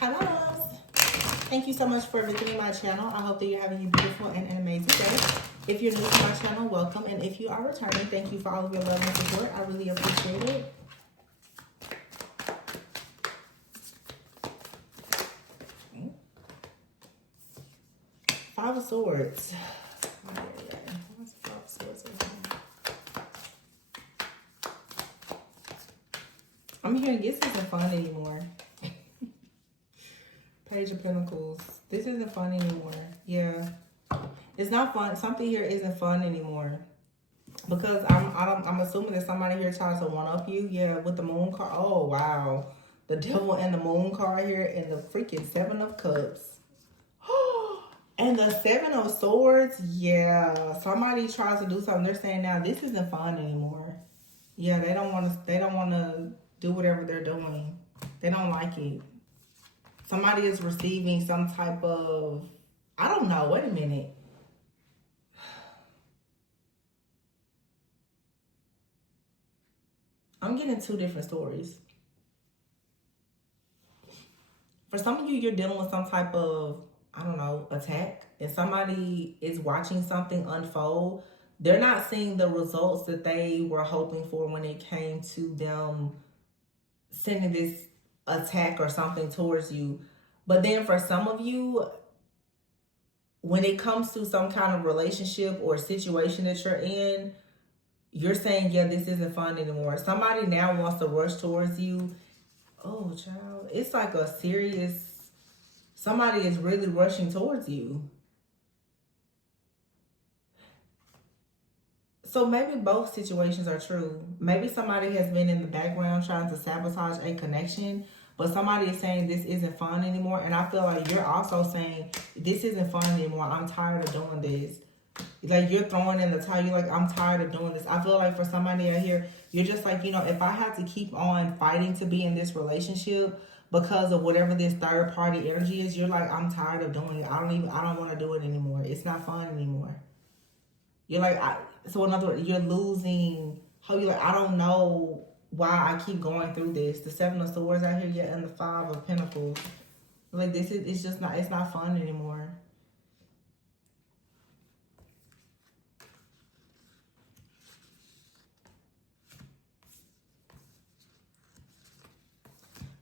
Hello. Thank you so much for visiting my channel. I hope that you're having a beautiful and an amazing day. If you're new to my channel, welcome. And if you are returning, thank you for all of your love and support. I really appreciate it. Five of Swords. What's Five of Swords? I'm hearing this isn't fun anymore. Page of Pentacles. This isn't fun anymore. Yeah. It's not fun. Something here isn't fun anymore. Because I'm assuming that somebody here tries to one-up you. Yeah, with the Moon card. Oh, wow. The Devil and the Moon card here. And the freaking Seven of Cups. And the Seven of Swords. Yeah. Somebody tries to do something. They're saying now this isn't fun anymore. Yeah, they don't want to do whatever they're doing. They don't like it. Somebody is receiving some type of, I don't know, wait a minute. I'm getting two different stories. For some of you, you're dealing with some type of, I don't know, attack. And somebody is watching something unfold. They're not seeing the results that they were hoping for when it came to them sending this attack or something towards you. But then for some of you, when it comes to some kind of relationship or situation that you're in, you're saying, yeah, this isn't fun anymore. Somebody now wants to rush towards you. Oh, child. It's like a serious, somebody is really rushing towards you. So maybe both situations are true. Maybe somebody has been in the background trying to sabotage a connection, but somebody is saying this isn't fun anymore. And I feel like you're also saying this isn't fun anymore. I'm tired of doing this. Like you're throwing in the towel. You're like, I'm tired of doing this. I feel like for somebody out here, you're just like, you know, if I have to keep on fighting to be in this relationship because of whatever this third party energy is, you're like, I'm tired of doing it. I don't want to do it anymore. It's not fun anymore. You're like, so in other words, you're losing how you're like, I don't know why I keep going through this. The Seven of Swords out here, yeah, and the Five of Pentacles. Like this is, it's just not, it's not fun anymore.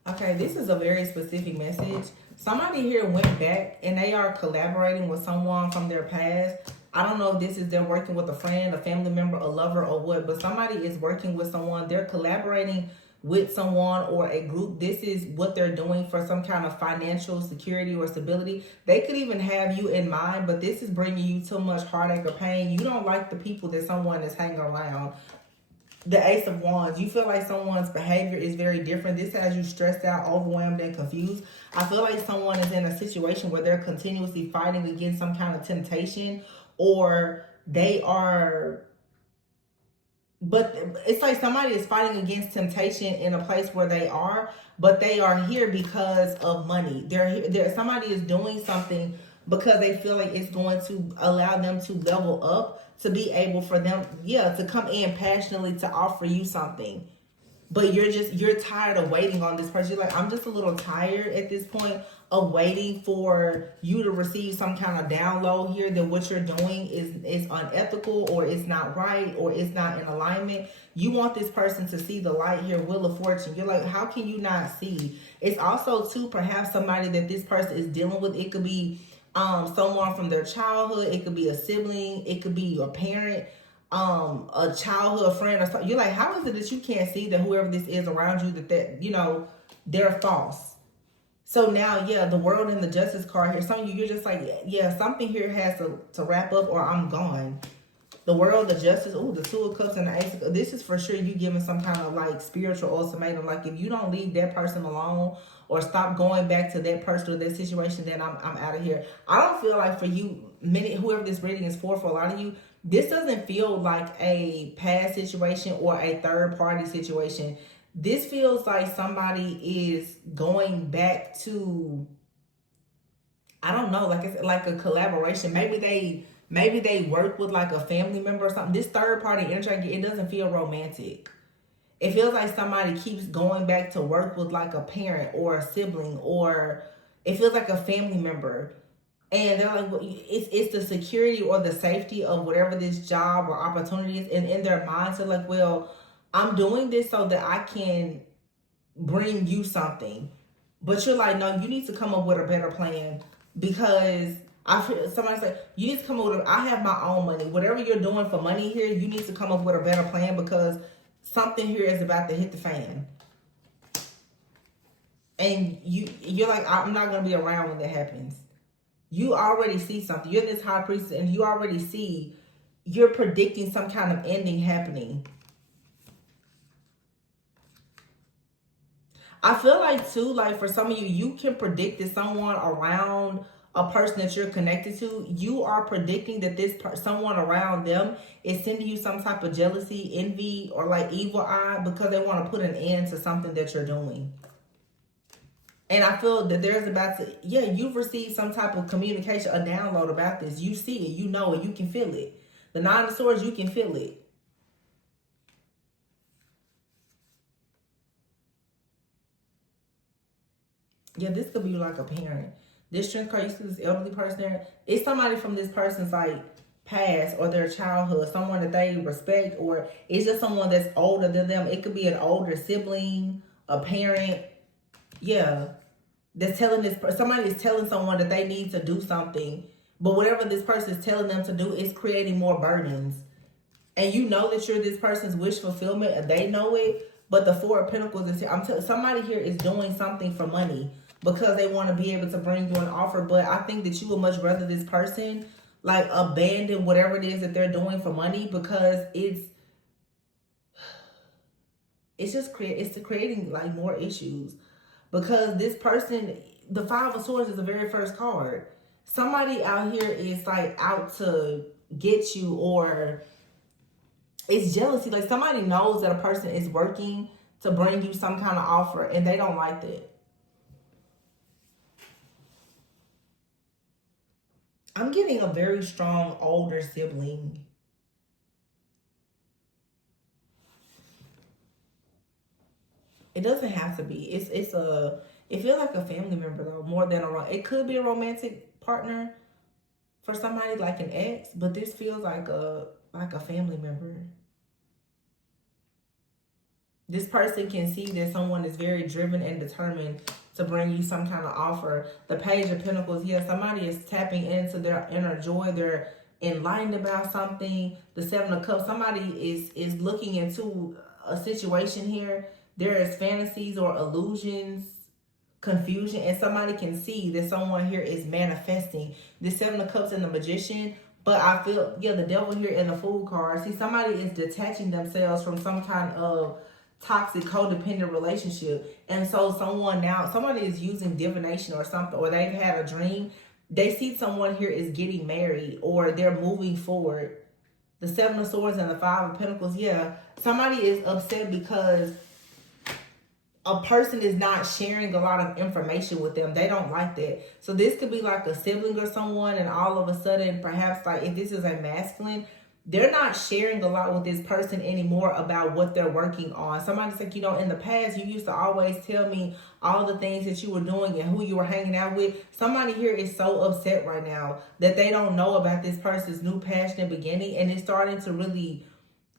Okay, this is a very specific message. Somebody here went back and they are collaborating with someone from their past. I don't know if this is they're working with a friend, a family member, a lover, or what, but somebody is working with someone. They're collaborating with someone or a group. This is what they're doing for some kind of financial security or stability. They could even have you in mind, but this is bringing you too much heartache or pain. You don't like the people that someone is hanging around. The Ace of Wands, you feel like someone's behavior is very different. This has you stressed out, overwhelmed, and confused. I feel like someone is in a situation where they're continuously fighting against some kind of temptation, or they are, but it's like somebody is fighting against temptation in a place where they are, but they are here because of money. They're somebody is doing something because they feel like it's going to allow them to level up, to be able for them, yeah, to come in passionately to offer you something. But you're tired of waiting on this person. You're like, I'm just a little tired at this point of waiting for you to receive some kind of download here that what you're doing is unethical, or it's not right, or it's not in alignment. You want this person to see the light here, Wheel of Fortune. You're like, how can you not see? It's also too perhaps somebody that this person is dealing with. It could be someone from their childhood. It could be a sibling. It could be your parent, a childhood friend or something. You're like, how is it that you can't see that whoever this is around you, that you know, they're false? So now, yeah, the World and the Justice card here. Some of you, you're just like, yeah, something here has to wrap up or I'm gone. The World, the Justice, ooh, the Two of Cups and the Ace of Cups. This is for sure you giving some kind of like spiritual ultimatum. Like if you don't leave that person alone or stop going back to that person or that situation, then I'm out of here. I don't feel like for you, whoever this reading is for a lot of you, this doesn't feel like a past situation or a third party situation. This feels like somebody is going back to, I don't know, like it's like a collaboration. Maybe they work with like a family member or something. This third party energy, it doesn't feel romantic. It feels like somebody keeps going back to work with like a parent or a sibling, or it feels like a family member. And they're like, well, it's the security or the safety of whatever this job or opportunity is. And in their minds, they're like, well, I'm doing this so that I can bring you something. But you're like, no, you need to come up with a better plan, because I feel somebody's like, you need to come up with I have my own money. Whatever you're doing for money here, you need to come up with a better plan, because something here is about to hit the fan. And you're like, I'm not gonna be around when that happens. You already see something. You're this high priestess, and you already see, you're predicting some kind of ending happening. I feel like too, like for some of you, you can predict that someone around a person that you're connected to, you are predicting that this someone around them is sending you some type of jealousy, envy, or like evil eye, because they want to put an end to something that you're doing. And I feel that there's about to, yeah, you've received some type of communication, a download about this. You see it, you know it, you can feel it. The Nine of Swords, you can feel it. Yeah, this could be like a parent. This Strength card, you see this elderly person there? It's somebody from this person's like past or their childhood, someone that they respect, or it's just someone that's older than them. It could be an older sibling, a parent. Yeah. That's telling this, somebody is telling someone that they need to do something, but whatever this person is telling them to do is creating more burdens. And you know that you're this person's wish fulfillment, and they know it. But the Four of Pentacles is here. Somebody here is doing something for money because they want to be able to bring you an offer. But I think that you would much rather this person like abandon whatever it is that they're doing for money, because it's just creating like more issues. Because this person, the Five of Swords is the very first card. Somebody out here is like out to get you, or it's jealousy. Like somebody knows that a person is working to bring you some kind of offer, and they don't like that. I'm getting a very strong older sibling. It doesn't have to be. It feels like a family member though, more than it could be a romantic partner for somebody, like an ex, but this feels like a family member. This person can see that someone is very driven and determined to bring you some kind of offer. The Page of Pentacles, yeah, somebody is tapping into their inner joy. They're enlightened about something. The Seven of Cups, somebody is looking into a situation here. There is fantasies or illusions, confusion, and somebody can see that someone here is manifesting. The Seven of Cups and the Magician, but I feel, yeah, the Devil here and the Fool card. See, somebody is detaching themselves from some kind of toxic codependent relationship, and so somebody is using divination or something, or they've had a dream. They see someone here is getting married, or they're moving forward. The Seven of Swords and the Five of Pentacles, yeah, somebody is upset because a person is not sharing a lot of information with them. They don't like that. So this could be like a sibling or someone, and all of a sudden, perhaps like if this is a masculine, they're not sharing a lot with this person anymore about what they're working on. Somebody's like, in the past, you used to always tell me all the things that you were doing and who you were hanging out with. Somebody here is so upset right now that they don't know about this person's new passionate beginning, and it's starting to really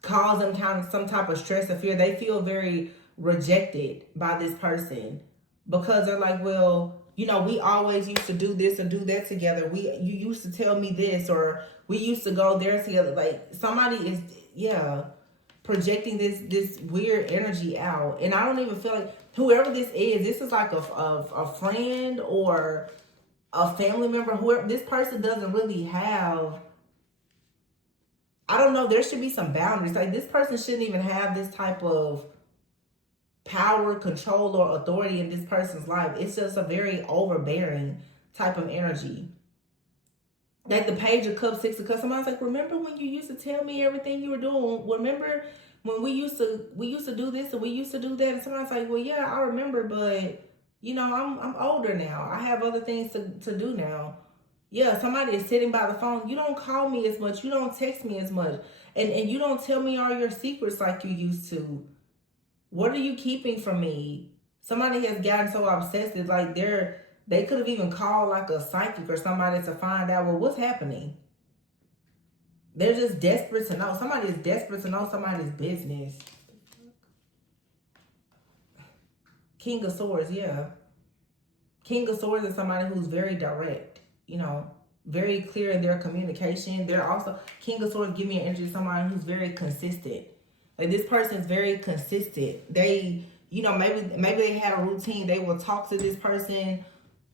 cause them kind of some type of stress or fear. They feel very rejected by this person because they're like, well, we always used to do this and do that together. You used to tell me this, or we used to go there together. Like somebody is, projecting this weird energy out. And I don't even feel like whoever this is like a friend or a family member. Whoever this person doesn't really have, I don't know, there should be some boundaries. Like this person shouldn't even have this type of power, control, or authority in this person's life. It's just a very overbearing type of energy. Like the Page of Cups, Six of Cups. Somebody's like, remember when you used to tell me everything you were doing? Remember when we used to do this and we used to do that? And somebody's like, well, yeah, I remember, but I'm older now. I have other things to do now. Yeah, somebody is sitting by the phone. You don't call me as much. You don't text me as much. And you don't tell me all your secrets like you used to. What are you keeping from me? Somebody has gotten so obsessed that like they could have even called like a psychic or somebody to find out, well, what's happening. They're just desperate to know. Somebody is desperate to know somebody's business. King of Swords, yeah. King of Swords is somebody who's very direct, you know, very clear in their communication. They're also, King of Swords give me an energy of somebody who's very consistent. Like this person is very consistent. They, you know, maybe they had a routine. They will talk to this person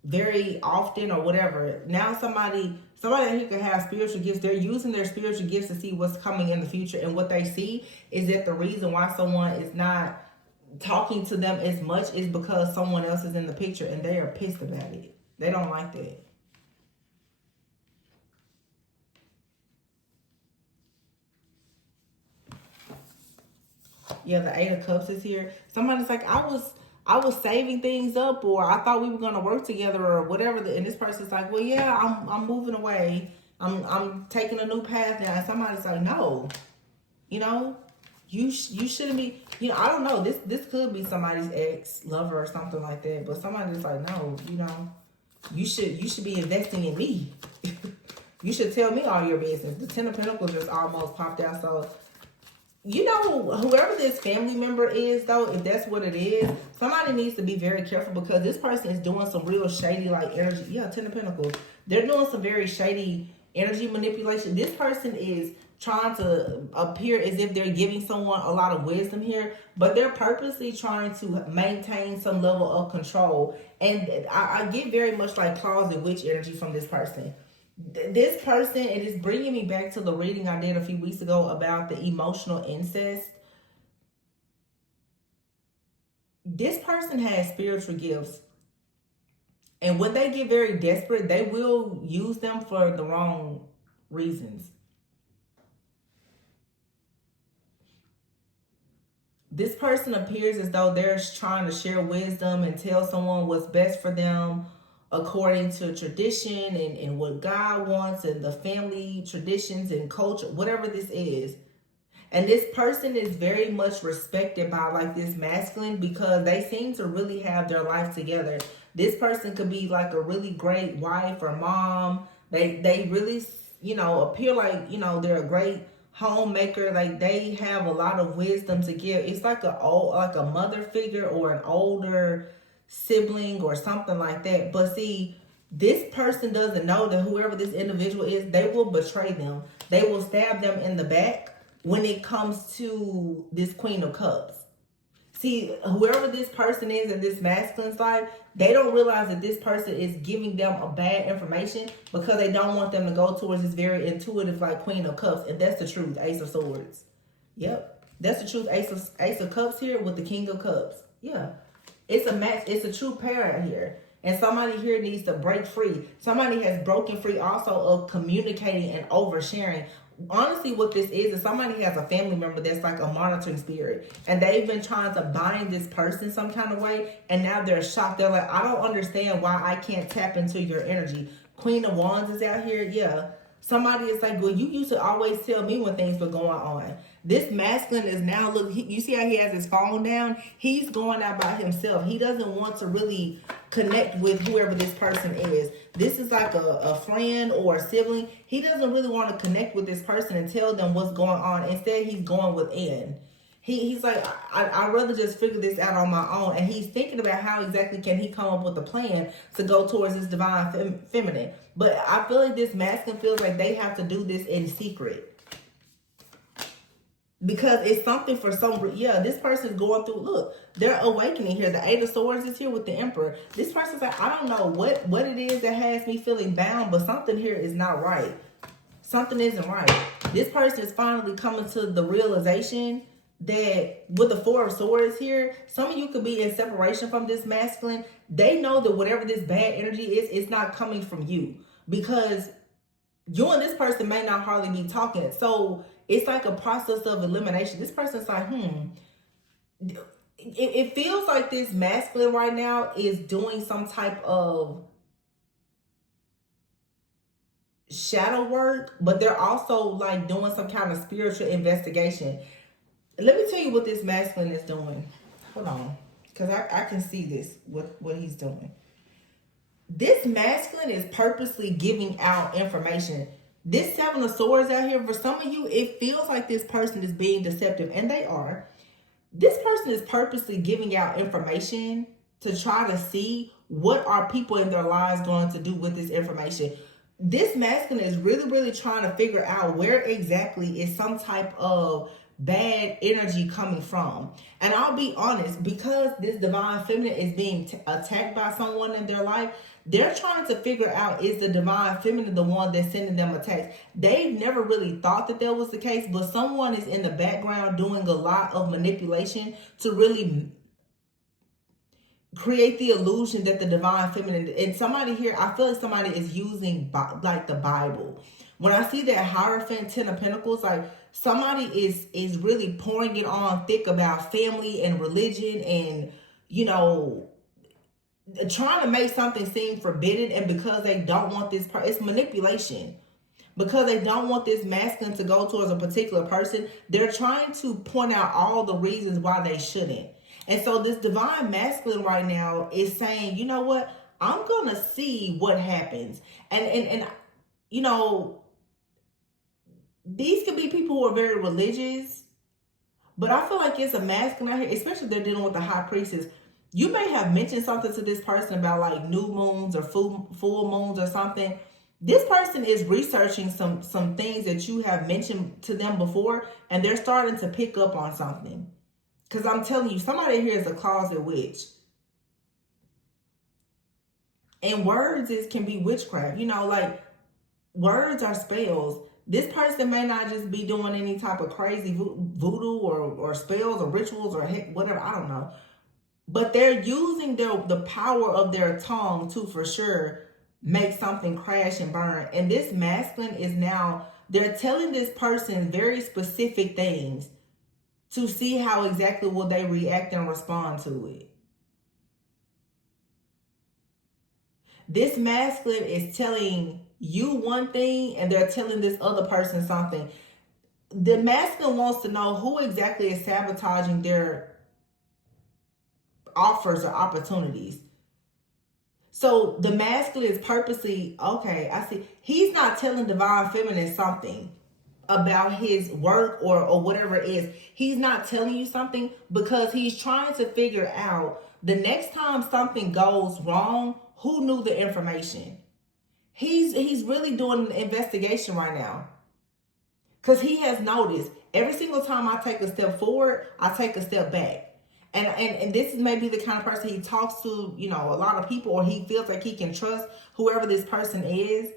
very often or whatever. Now somebody who can have spiritual gifts, they're using their spiritual gifts to see what's coming in the future. And what they see is that the reason why someone is not talking to them as much is because someone else is in the picture and they are pissed about it. They don't like that. Yeah, the Eight of Cups is here. Somebody's like, I was saving things up, or I thought we were gonna work together, or whatever. And this person's like, well, yeah, I'm moving away. I'm taking a new path now. And somebody's like, no, you know, you shouldn't be. You know, I don't know. This could be somebody's ex lover or something like that. But somebody's like, no, you know, you should be investing in me. You should tell me all your business. The Ten of Pentacles just almost popped out. So, you know, whoever this family member is, though, if that's what it is, somebody needs to be very careful because this person is doing some real shady, like, energy. Yeah, Ten of Pentacles. They're doing some very shady energy manipulation. This person is trying to appear as if they're giving someone a lot of wisdom here, but they're purposely trying to maintain some level of control. And I get very much like closet witch energy from this person. This person, it is bringing me back to the reading I did a few weeks ago about the emotional incest. This person has spiritual gifts, and when they get very desperate, they will use them for the wrong reasons. This person appears as though they're trying to share wisdom and tell someone what's best for them according to tradition and what God wants and the family traditions and culture, whatever this is. And this person is very much respected by like this masculine because they seem to really have their life together. This person could be like a really great wife or mom. They really, you know, appear like, you know, they're a great homemaker. Like they have a lot of wisdom to give. It's like a mother figure or an older sibling or something like that. But see, this person doesn't know that whoever this individual is, they will betray them. They will stab them in the back when it comes to this Queen of Cups. See, whoever this person is in this masculine side, they don't realize that this person is giving them a bad information because they don't want them to go towards this very intuitive like Queen of Cups. And that's the truth, Ace of Swords. Yep, that's the truth, Ace of Cups here with the King of Cups. Yeah, it's a match. It's a true pair here. And somebody here needs to break free. Somebody has broken free also of communicating and oversharing. Honestly, what this is somebody has a family member that's like a monitoring spirit. And they've been trying to bind this person some kind of way. And now they're shocked. They're like, I don't understand why I can't tap into your energy. Queen of Wands is out here. Yeah. Somebody is like, well, you used to always tell me when things were going on. This masculine is now, look, you see how he has his phone down? He's going out by himself. He doesn't want to really connect with whoever this person is. This is like a friend or a sibling. He doesn't really want to connect with this person and tell them what's going on. Instead, he's going within. He's like, I'd rather just figure this out on my own. And he's thinking about how exactly can he come up with a plan to go towards this divine feminine. But I feel like this masculine feels like they have to do this in secret. Because it's something for some, yeah, this person's going through, look, they're awakening here. The Eight of Swords is here with the Emperor. This person's like, I don't know what it is that has me feeling bound, but something here is not right. Something isn't right. This person is finally coming to the realization that with the Four of Swords here, some of you could be in separation from this masculine. They know that whatever this bad energy is, it's not coming from you. Because you and this person may not hardly be talking. So it's like a process of elimination. This person's like, it feels like this masculine right now is doing some type of shadow work, but they're also like doing some kind of spiritual investigation. Let me tell you what this masculine is doing. Hold on. Because I can see this, what he's doing. This masculine is purposely giving out information. This Seven of Swords out here, for some of you, it feels like this person is being deceptive, and they are. This person is purposely giving out information to try to see what are people in their lives going to do with this information. This masculine is really, really trying to figure out where exactly is some type of bad energy coming from. And I'll be honest, because this divine feminine is being attacked by someone in their life, they're trying to figure out, is the divine feminine the one that's sending them attacks? They've never really thought that was the case, but someone is in the background doing a lot of manipulation to really create the illusion that the divine feminine, and somebody here, I feel like somebody is using like the Bible. When I see that Hierophant, 10 of Pentacles, like somebody is really pouring it on thick about family and religion and, you know, trying to make something seem forbidden. And because they don't want this, it's manipulation. Because they don't want this masculine to go towards a particular person, they're trying to point out all the reasons why they shouldn't. And so this divine masculine right now is saying, you know what? I'm going to see what happens. And you know, these could be people who are very religious, but I feel like it's a masculine out here, especially if they're dealing with the high priestess. You may have mentioned something to this person about like new moons or full moons or something. This person is researching some things that you have mentioned to them before, and they're starting to pick up on something. Because I'm telling you, somebody here is a closet witch. And words can be witchcraft. You know, like words are spells. This person may not just be doing any type of crazy voodoo or spells or rituals or whatever. I don't know. But they're using the power of their tongue to, for sure, make something crash and burn. And this masculine is now, they're telling this person very specific things to see how exactly will they react and respond to it. This masculine is telling you one thing and they're telling this other person something. The masculine wants to know who exactly is sabotaging their offers or opportunities. So the masculine is purposely, okay, I see. He's not telling divine feminine something about his work or whatever it is. He's not telling you something because he's trying to figure out the next time something goes wrong, who knew the information. He's really doing an investigation right now. Because he has noticed every single time I take a step forward, I take a step back. And this is maybe the kind of person he talks to, you know, a lot of people, or he feels like he can trust whoever this person is.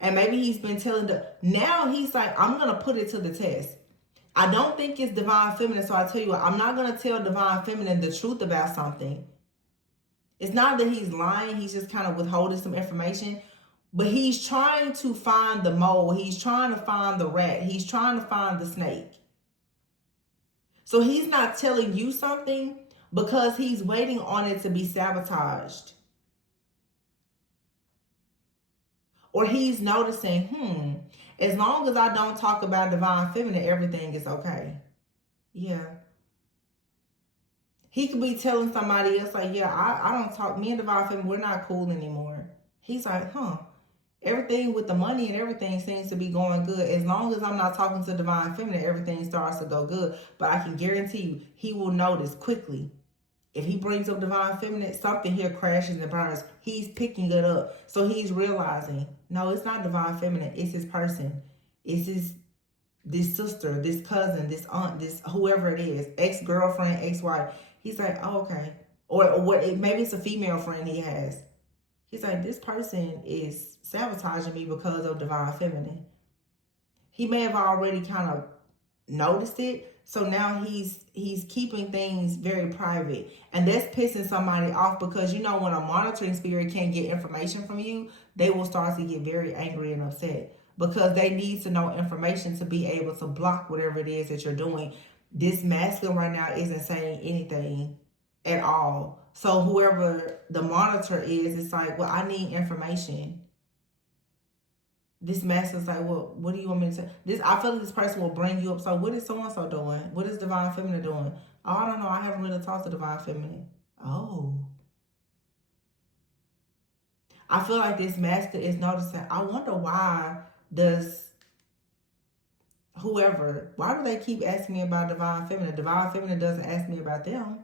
And maybe he's been telling now he's like, I'm going to put it to the test. I don't think it's divine feminine. So I tell you what, I'm not going to tell divine feminine the truth about something. It's not that he's lying. He's just kind of withholding some information. But he's trying to find the mole. He's trying to find the rat. He's trying to find the snake. So he's not telling you something because he's waiting on it to be sabotaged. Or he's noticing, as long as I don't talk about divine feminine, everything is okay. Yeah. He could be telling somebody else like, yeah, I don't talk, me and divine feminine, we're not cool anymore. He's like, everything with the money and everything seems to be going good. As long as I'm not talking to divine feminine, everything starts to go good. But I can guarantee you, he will notice quickly. If he brings up divine feminine, something here crashes and burns. He's picking it up. So he's realizing, no, it's not divine feminine. It's his person. It's this sister, this cousin, this aunt, this whoever it is, ex-girlfriend, ex-wife. He's like, oh, okay. Or what? Maybe it's a female friend he has. He's like, this person is sabotaging me because of divine feminine. He may have already kind of noticed it. So now he's keeping things very private. And that's pissing somebody off because, you know, when a monitoring spirit can't get information from you, they will start to get very angry and upset because they need to know information to be able to block whatever it is that you're doing. This masculine right now isn't saying anything at all. So whoever the monitor is, it's like, well, I need information. This masculine's like, well, what do you want me to say? I feel like this person will bring you up. So what is so-and-so doing? What is divine feminine doing? Oh, I don't know. I haven't really talked to divine feminine. Oh. I feel like this masculine is noticing. I wonder why does why do they keep asking me about divine feminine? Divine feminine doesn't ask me about them.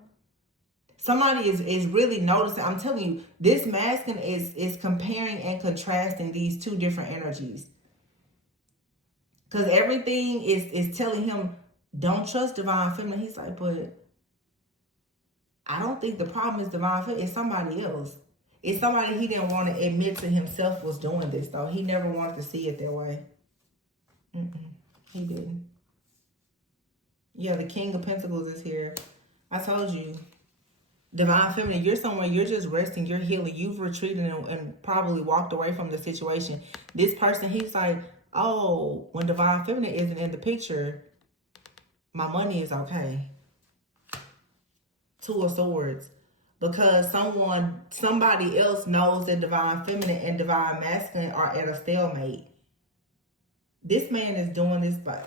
Somebody is really noticing. I'm telling you, this masculine is comparing and contrasting these two different energies. Because everything is telling him, don't trust divine feminine. He's like, but I don't think the problem is divine feminine. It's somebody else. It's somebody he didn't want to admit to himself was doing this, though. He never wanted to see it that way. He didn't. Yeah, the King of Pentacles is here. I told you. Divine feminine, you're somewhere, you're just resting, you're healing, you've retreated and probably walked away from the situation. This person, he's like, oh, when divine feminine isn't in the picture, my money is okay. Two of Swords. Because somebody else knows that divine feminine and divine masculine are at a stalemate. This man is doing this by,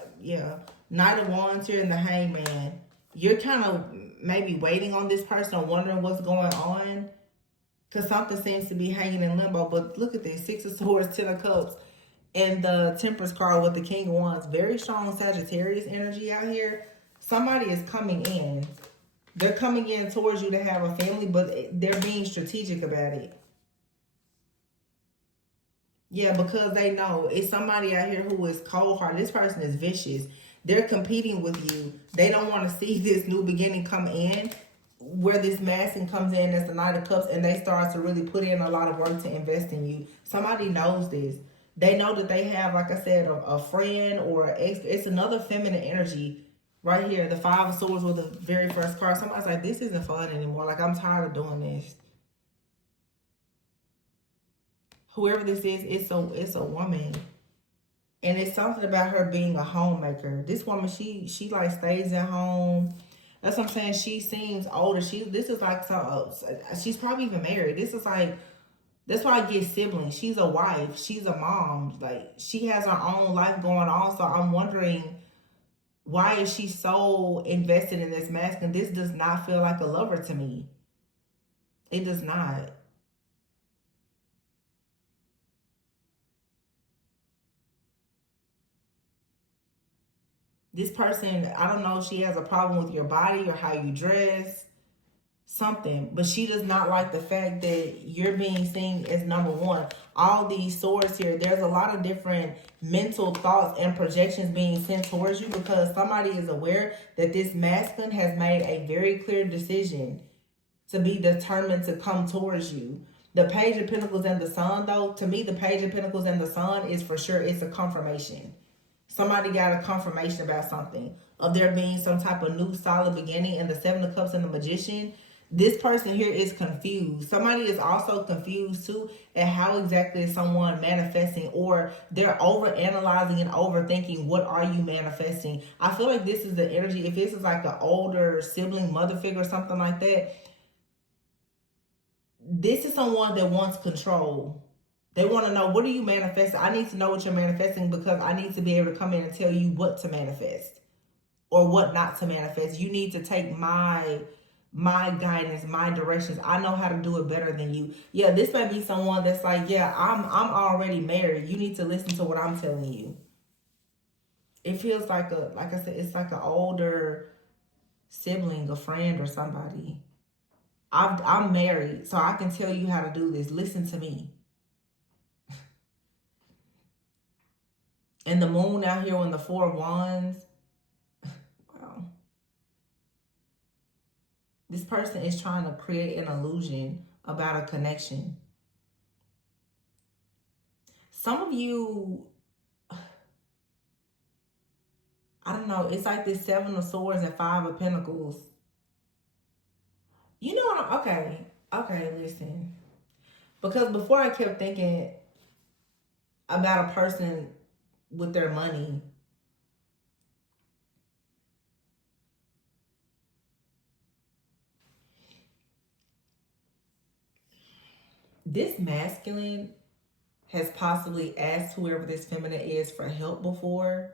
Knight of Wands here and the Hangman. You're kind of maybe waiting on this person or wondering what's going on. Because something seems to be hanging in limbo. But look at this. Six of Swords, Ten of Cups. And the Temperance card with the King of Wands. Very strong Sagittarius energy out here. Somebody is coming in. They're coming in towards you to have a family, but they're being strategic about it. Yeah, because they know it's somebody out here who is cold-hearted. This person is vicious. They're competing with you. They don't want to see this new beginning come in, where this masculine comes in as the Knight of Cups, and they start to really put in a lot of work to invest in you. Somebody knows this. They know that they have, like I said, a friend or an ex. It's another feminine energy right here. The Five of Swords with the very first card. Somebody's like, this isn't fun anymore. Like, I'm tired of doing this. Whoever this is, it's a woman. And it's something about her being a homemaker. This woman, she like stays at home. That's what I'm saying. She seems older. This is like she's probably even married. This is like, that's why I get siblings. She's a wife. She's a mom. Like, she has her own life going on. So I'm wondering, why is she so invested in this masculine? This does not feel like a lover to me. It does not. This person, I don't know if she has a problem with your body or how you dress, something, but she does not like the fact that you're being seen as number one. All these swords here, there's a lot of different mental thoughts and projections being sent towards you, because somebody is aware that this masculine has made a very clear decision to be determined to come towards you. The Page of Pentacles and the Sun, though, to me, the Page of Pentacles and the Sun is for sure, it's a confirmation. Somebody got a confirmation about something, of there being some type of new solid beginning. And the Seven of Cups and the Magician, this person here is confused. Somebody is also confused too at how exactly is someone manifesting, or they're over analyzing and overthinking, what are you manifesting? I feel like this is the energy, if this is like an older sibling, mother figure or something like that, this is someone that wants control. They want to know, what are you manifesting? I need to know what you're manifesting, because I need to be able to come in and tell you what to manifest or what not to manifest. You need to take my guidance, my directions. I know how to do it better than you. Yeah, this might be someone that's like, yeah, I'm already married. You need to listen to what I'm telling you. It feels like like I said, it's like an older sibling, a friend, or somebody. I'm married, so I can tell you how to do this. Listen to me. And the moon out here on the Four of Wands. Wow. This person is trying to create an illusion about a connection. Some of you, I don't know, it's like this Seven of Swords and Five of Pentacles. You know what? Okay, listen. Because before I kept thinking about a person with their money. This masculine has possibly asked whoever this feminine is for help before.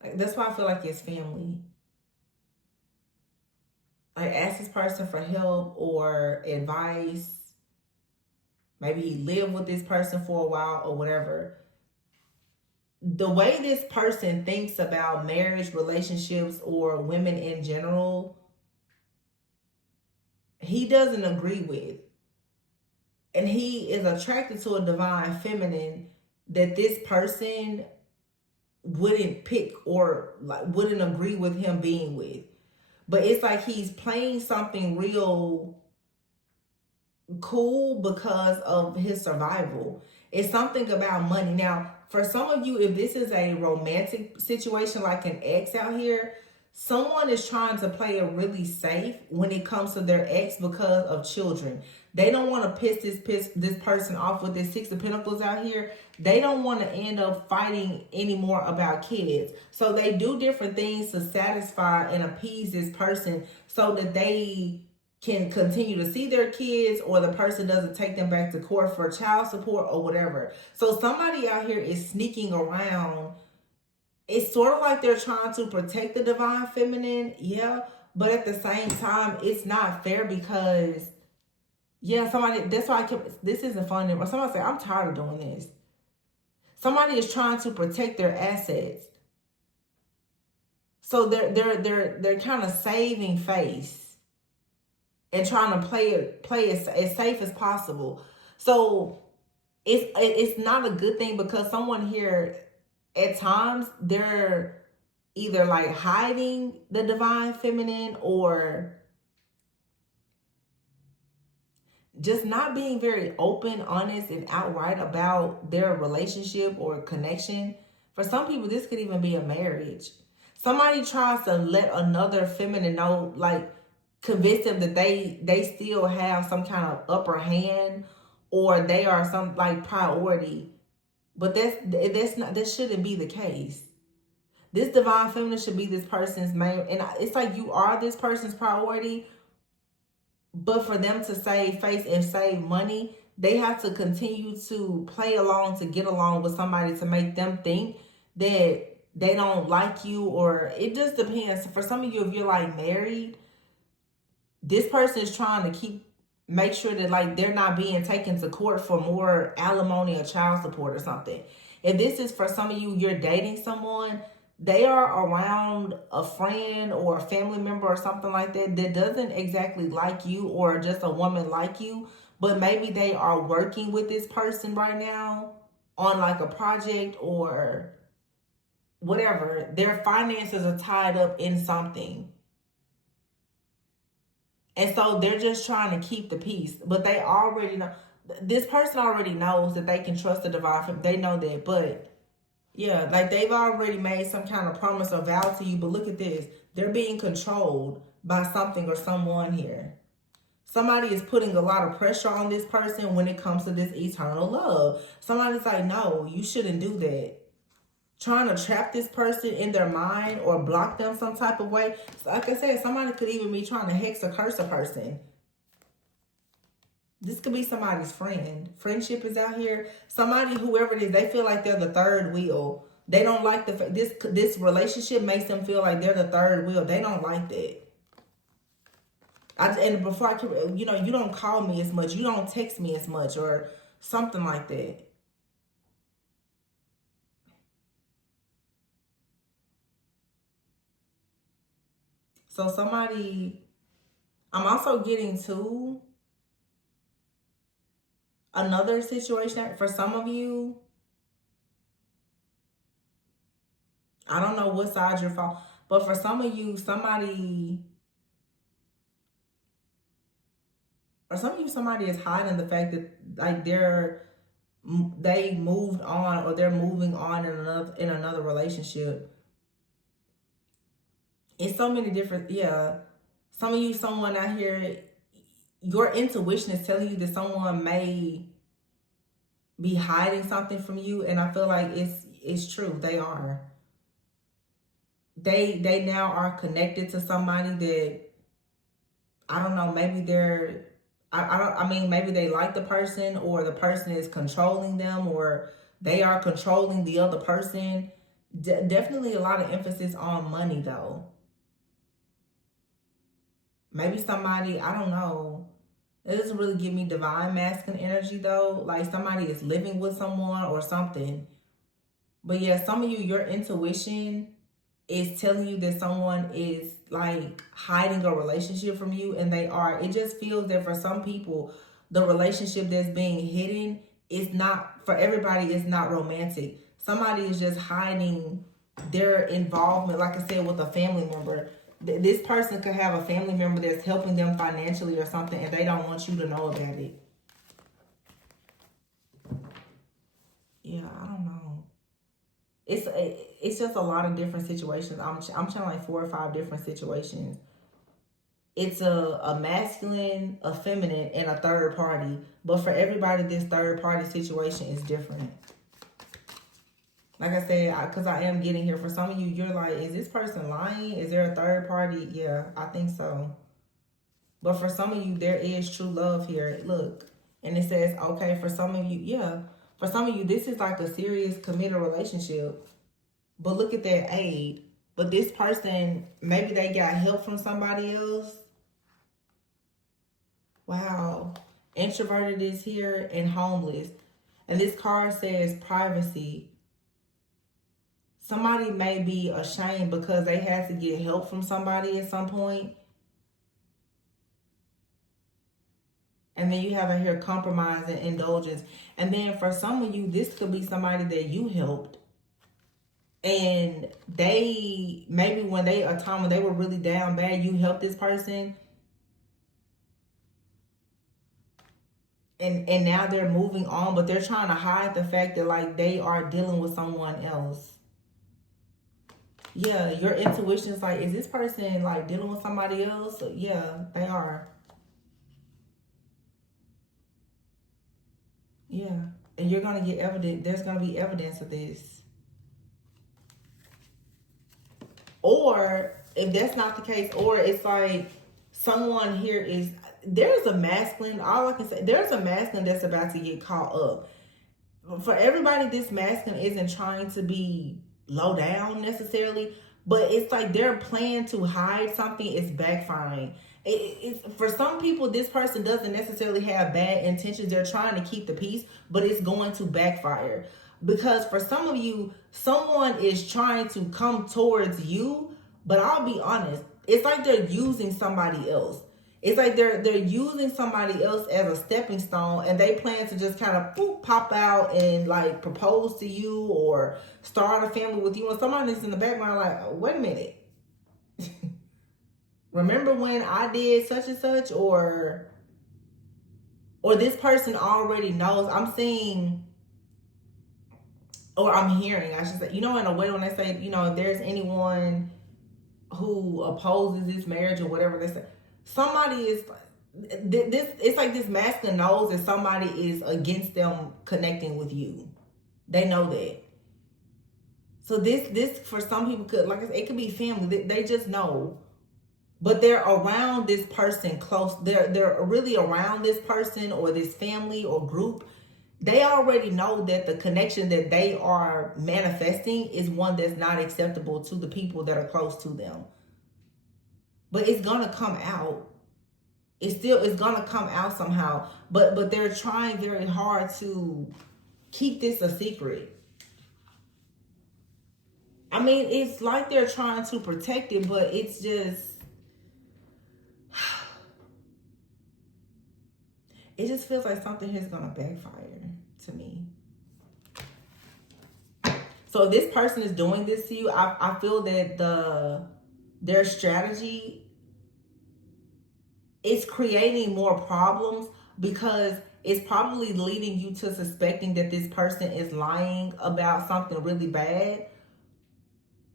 Like, that's why I feel like it's family. like ask this person for help or advice. Maybe he lived with this person for a while or whatever. The way this person thinks about marriage, relationships, or women in general, he doesn't agree with. And he is attracted to a divine feminine that this person wouldn't pick or like wouldn't agree with him being with. But it's like he's playing something real cool because of his survival. It's something about money. Now, for some of you, if this is a romantic situation like an ex out here, someone is trying to play it really safe when it comes to their ex because of children. They don't want to piss this person off with this Six of Pentacles out here. They don't want to end up fighting anymore about kids. So they do different things to satisfy and appease this person so that they can continue to see their kids, or the person doesn't take them back to court for child support or whatever. So somebody out here is sneaking around. It's sort of like they're trying to protect the divine feminine, yeah, but at the same time, it's not fair because, yeah, somebody, that's why I kept, this isn't funny, or somebody say, I'm tired of doing this. Somebody is trying to protect their assets. So they're kind of saving face and trying to play it as safe as possible. So it's not a good thing because someone here at times they're either like hiding the divine feminine or just not being very open, honest, and outright about their relationship or connection. For some people, this could even be a marriage. Somebody tries to let another feminine know, like, convince them that they still have some kind of upper hand or they are some like priority. But that's not, that shouldn't be the case. This divine feminine should be this person's main, and it's like you are this person's priority. But for them to save face and save money, they have to continue to play along to get along with somebody to make them think that they don't like you, or it just depends. For some of you, if you're like married, this person is trying to make sure that like they're not being taken to court for more alimony or child support or something. If this is for some of you, you're dating someone, they are around a friend or a family member or something like that that doesn't exactly like you, or just a woman like you, but maybe they are working with this person right now on like a project or whatever. Their finances are tied up in something. And so they're just trying to keep the peace. But they already know, this person already knows that they can trust the divine. They know that. But yeah, like they've already made some kind of promise or vow to you. But look at this. They're being controlled by something or someone here. Somebody is putting a lot of pressure on this person when it comes to this eternal love. Somebody's like, no, you shouldn't do that. Trying to trap this person in their mind or block them some type of way. So like I said, somebody could even be trying to hex or curse a person. This could be somebody's friend. Friendship is out here. Somebody, whoever it is, they feel like they're the third wheel. They don't like this relationship makes them feel like they're the third wheel. They don't like that. And before I can, you don't call me as much. You don't text me as much or something like that. So somebody, I'm also getting to another situation for some of you. I don't know what side you're from, but for some of you, somebody is hiding the fact that like they moved on or they're moving on in another relationship. It's so many different, yeah. Some of you, someone out here, your intuition is telling you that someone may be hiding something from you, and I feel like it's true. They are. They now are connected to somebody that, I don't know, maybe maybe they like the person, or the person is controlling them, or they are controlling the other person. Definitely a lot of emphasis on money though. Maybe somebody, I don't know. It doesn't really give me divine masculine energy though. Like somebody is living with someone or something. But yeah, some of you, your intuition is telling you that someone is like hiding a relationship from you, and they are. It just feels that for some people, the relationship that's being hidden is not, for everybody, it's not romantic. Somebody is just hiding their involvement, like I said, with a family member. This person could have a family member that's helping them financially or something, and they don't want you to know about it. Yeah, I don't know. It's just a lot of different situations. I'm channeling 4 or 5 different situations. It's a masculine, a feminine, and a third party. But for everybody, this third party situation is different. Like I said, because I am getting here. For some of you, you're like, is this person lying? Is there a third party? Yeah, I think so. But for some of you, there is true love here. Look, and it says, okay, for some of you, yeah. For some of you, this is like a serious, committed relationship. But look at that aid. But this person, maybe they got help from somebody else. Wow. Introverted is here and homeless. And this card says privacy. Somebody may be ashamed because they had to get help from somebody at some point. And then you have in here compromise and indulgence. And then for some of you, this could be somebody that you helped. And they, maybe when they, a time when they were really down bad, you helped this person. And now they're moving on, but they're trying to hide the fact that like they are dealing with someone else. Yeah, your intuition is like, is this person like dealing with somebody else? So, yeah, they are. Yeah, and you're gonna get evidence. There's gonna be evidence of this. Or if that's not the case, or it's like someone here is, there's a masculine, all I can say, there's a masculine that's about to get caught up. For everybody, this masculine isn't trying to be low down necessarily, but it's like their plan to hide something is backfiring. It's for some people, this person doesn't necessarily have bad intentions. They're trying to keep the peace, but it's going to backfire. Because for some of you, someone is trying to come towards you, but I'll be honest, it's like they're using somebody else. It's like they're using somebody else as a stepping stone, and they plan to just kind of boop, pop out and like propose to you or start a family with you. And somebody's in the background like, oh, wait a minute. Remember when I did such and such? Or this person already knows. I'm seeing, or I'm hearing, I should say, in a way when they say, if there's anyone who opposes this marriage or whatever they say, somebody is this, it's like this masculine knows that somebody is against them connecting with you. They know that. So this for some people could, like I said, it could be family. They just know. But they're around this person close. They're really around this person or this family or group. They already know that the connection that they are manifesting is one that's not acceptable to the people that are close to them. But it's gonna come out. It's gonna come out somehow. But they're trying very hard to keep this a secret. I mean, it's like they're trying to protect it, but it's just, it just feels like something is gonna backfire to me. So if this person is doing this to you, I feel that their strategy is creating more problems, because it's probably leading you to suspecting that this person is lying about something really bad.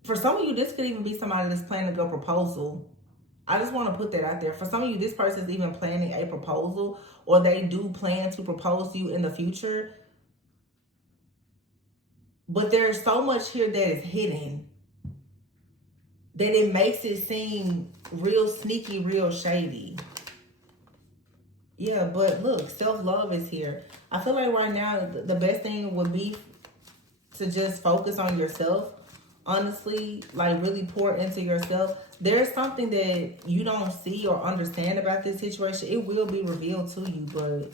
For some of you, this could even be somebody that's planning a proposal. I just want to put that out there. For some of you, this person is even planning a proposal, or they do plan to propose to you in the future. But there's so much here that is hidden that it makes it seem real sneaky, real shady. Yeah, but look, self-love is here. I feel like right now, the best thing would be to just focus on yourself. honestly, like really pour into yourself. There's something that you don't see or understand about this situation. It will be revealed to you, but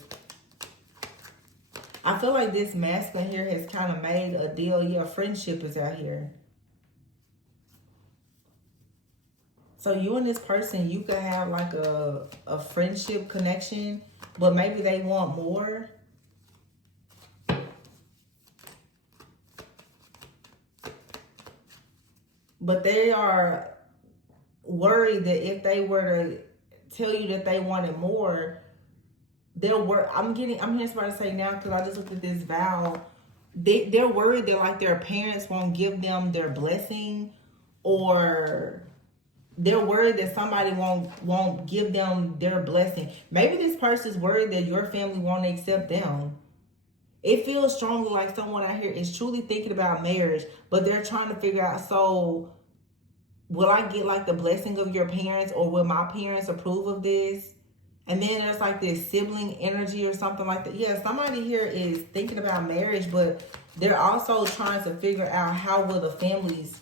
I feel like this masculine here has kind of made a deal. Yeah, friendship is out here. So you and this person, you could have like a friendship connection, but maybe they want more. But they are worried that if they were to tell you that they wanted more, they'll work. I'm hearing somebody say now, because I just looked at this vow. They're worried that like their parents won't give them their blessing, or they're worried that somebody won't give them their blessing. Maybe this person's worried that your family won't accept them. It feels strongly like someone out here is truly thinking about marriage, but they're trying to figure out, so will I get like the blessing of your parents, or will my parents approve of this? And then there's like this sibling energy or something like that. Yeah, somebody here is thinking about marriage, but they're also trying to figure out how will the families.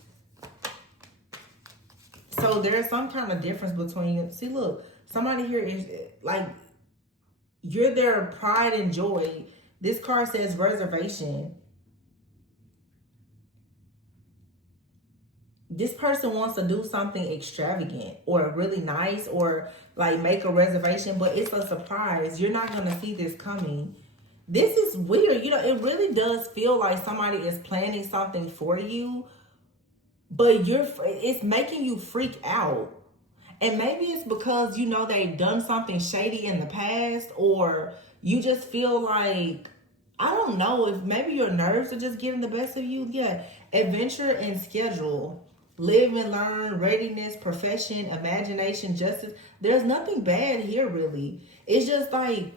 So there's some kind of difference between you. See, look, somebody here is like, you're their pride and joy. This card says reservation. This person wants to do something extravagant or really nice, or like make a reservation, but it's a surprise. You're not going to see this coming. This is weird. You know, it really does feel like somebody is planning something for you, but it's making you freak out. And maybe it's because, you know, they've done something shady in the past, or you just feel like, I don't know, if maybe your nerves are just getting the best of you. Yeah. Adventure and schedule. Live and learn, readiness, profession, imagination, justice. There's nothing bad here, really. It's just like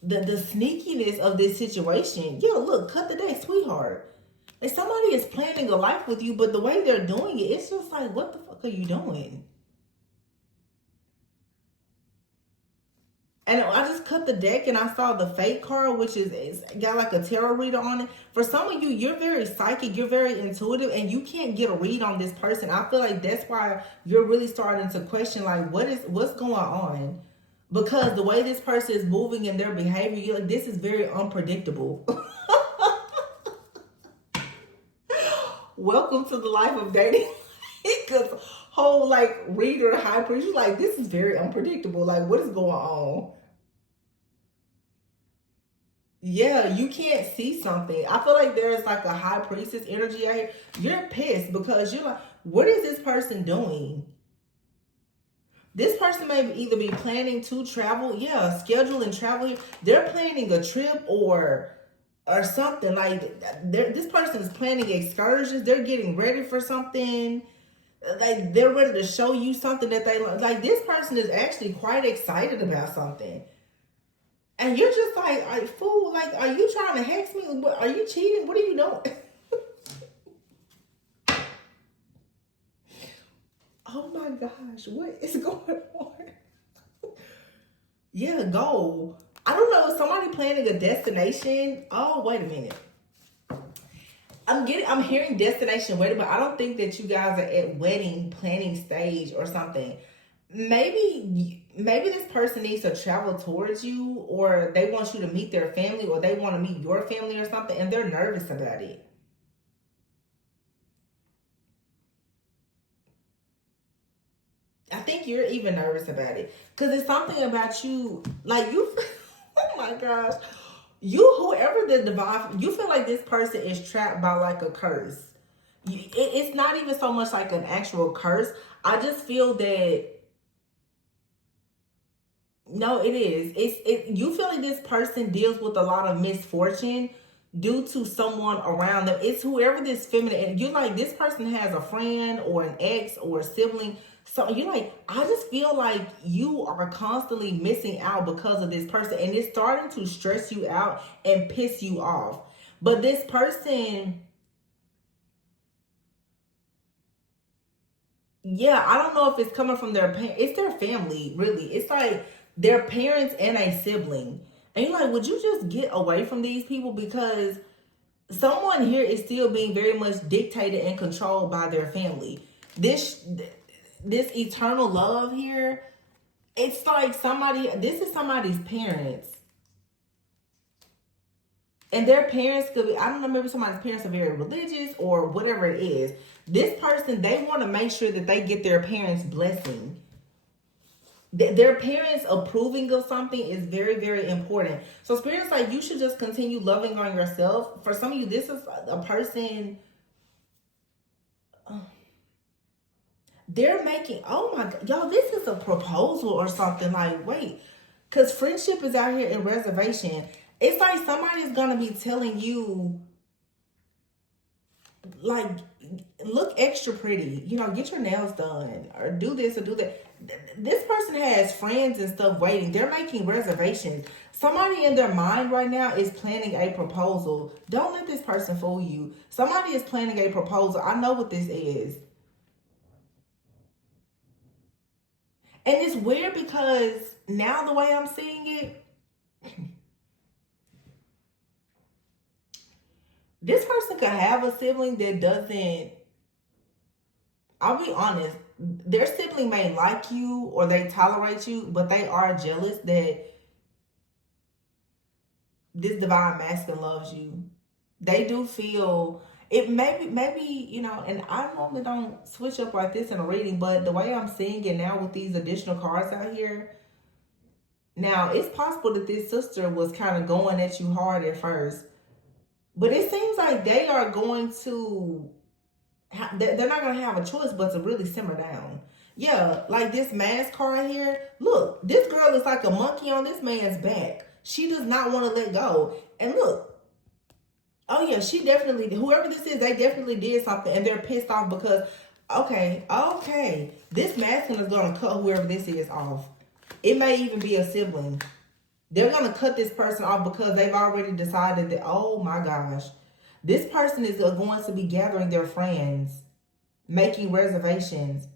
the sneakiness of this situation. Yeah, look, cut the day, sweetheart. And somebody is planning a life with you, but the way they're doing it, it's just like, what the fuck are you doing? And I just cut the deck and I saw the fake card, which is got like a tarot reader on it. For some of you, you're very psychic, you're very intuitive, and you can't get a read on this person. I feel like that's why you're really starting to question, like, what's going on? Because the way this person is moving in their behavior, you're like, this is very unpredictable. Welcome to the life of dating. Because whole like reader, high priest, you're like, this is very unpredictable. Like, what is going on? Yeah, you can't see something. I feel like there's like a high priestess energy out here. You're pissed because you're like, what is this person doing? This person may either be planning to travel, yeah, schedule and travel here. They're planning a trip or something. Like, this person is planning excursions. They're getting ready for something. Like, they're ready to show you something that they like. This person is actually quite excited about something. And you're just like, fool, like, are you trying to hex me? Are you cheating? What are you doing? Oh my gosh, what is going on? Yeah, go. I don't know, somebody planning a destination. Oh, wait a minute. I'm hearing destination wedding, but I don't think that you guys are at wedding planning stage or something. Maybe this person needs to travel towards you, or they want you to meet their family, or they want to meet your family or something, and they're nervous about it. I think you're even nervous about it because it's something about you, like you. Oh my gosh, whoever the divine, you feel like this person is trapped by like a curse. It's not even so much like an actual curse. I just feel that. No, it is. You feel like this person deals with a lot of misfortune due to someone around them. It's whoever this feminine, and you're like, this person has a friend or an ex or a sibling. So you're like, I just feel like you are constantly missing out because of this person, and it's starting to stress you out and piss you off. But this person, yeah, I don't know if it's coming from their parents. It's their family, really. It's like their parents and a sibling. And you're like, would you just get away from these people? Because someone here is still being very much dictated and controlled by their family. This eternal love here, it's like this is somebody's parents. And their parents could be, I don't know, maybe somebody's parents are very religious or whatever it is. This person, they want to make sure that they get their parents' blessing. Their parents approving of something is very, very important. So Spirit's like, you should just continue loving on yourself. For some of you, this is a person, they're making, oh my God, y'all, this is a proposal or something. Like, wait, because friendship is out here in reservation. It's like somebody's going to be telling you, like, look extra pretty, you know, get your nails done or do this or do that. This person has friends and stuff waiting. They're making reservations. Somebody in their mind right now is planning a proposal. Don't let this person fool you. Somebody is planning a proposal. I know what this is. And it's weird because now the way I'm seeing it, this person could have a sibling that doesn't, I'll be honest, their sibling may like you or they tolerate you, but they are jealous that this divine masculine loves you. They do feel it, maybe, you know, and I normally don't switch up like this in a reading, but the way I'm seeing it now with these additional cards out here, now it's possible that this sister was kind of going at you hard at first. But it seems like they are going to, they're not going to have a choice but to really simmer down. Yeah, like this mask card here. Look, this girl is like a monkey on this man's back. She does not want to let go. And look, oh yeah, she definitely, whoever this is, they definitely did something. And they're pissed off because, okay, this masculine is going to cut whoever this is off. It may even be a sibling. They're going to cut this person off because they've already decided that, oh my gosh, this person is going to be gathering their friends, making reservations.